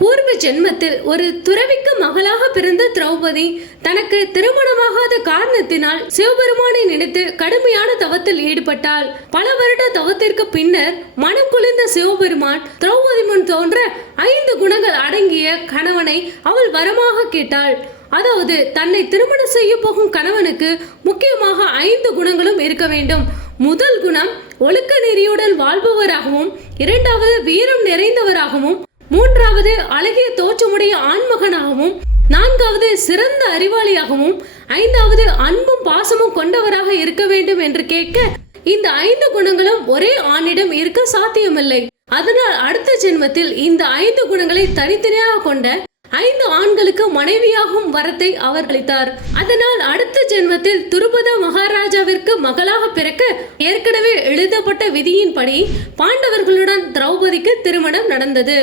பூர்வ ஜென்மத்தில் ஒரு துறவிக்கு மகளாக பிறந்த திரௌபதி தனக்கு திருமணமாகாத காரணத்தினால் சிவபெருமானை நினைத்து கடுமையான தவத்தில் ஈடுபட்டாள். பல வருட தவத்திற்கு பின்னர் மனம் குளிர்ந்த சிவபெருமான் திரௌபதி முன் தோன்ற ஐந்து குணங்கள் அடங்கிய கணவனை அவள் வரமாக கேட்டாள். அதாவது தன்னை திருமணம் செய்ய போகும் கணவனுக்கு முக்கியமாக ஐந்து குணங்களும் இருக்க வேண்டும். முதல் குணம் ஒழுக்க நெறியுடன் வாழ்பவராகவும் இரண்டாவது வீரம் அழகிய தோற்றமுடைய ஆண்மகனாகவும் நான்காவது சிறந்த அறிவாளியாகவும் ஐந்தாவது அன்பும் பாசமும் கொண்டவராக இருக்க வேண்டும் என்று கேட்க இந்த ஐந்து குணங்களும் ஒரே ஆணிடம் இருக்க சாத்தியமில்லை. அதனால் அடுத்த ஜென்மத்தில் இந்த ஐந்து குணங்களை தனித்தனியாக கொண்ட ஐந்து ஆண்களுக்கு மனைவியாகும் வரத்தை அவர் அளித்தார். அதனால் அடுத்த ஜென்மத்தில் துருபத மகாராஜாவிற்கு மகளாக பிறக்க ஏற்கனவே எழுதப்பட்ட விதியின்படி பாண்டவர்களுடன் திரௌபதிக்கு திருமணம் நடந்தது.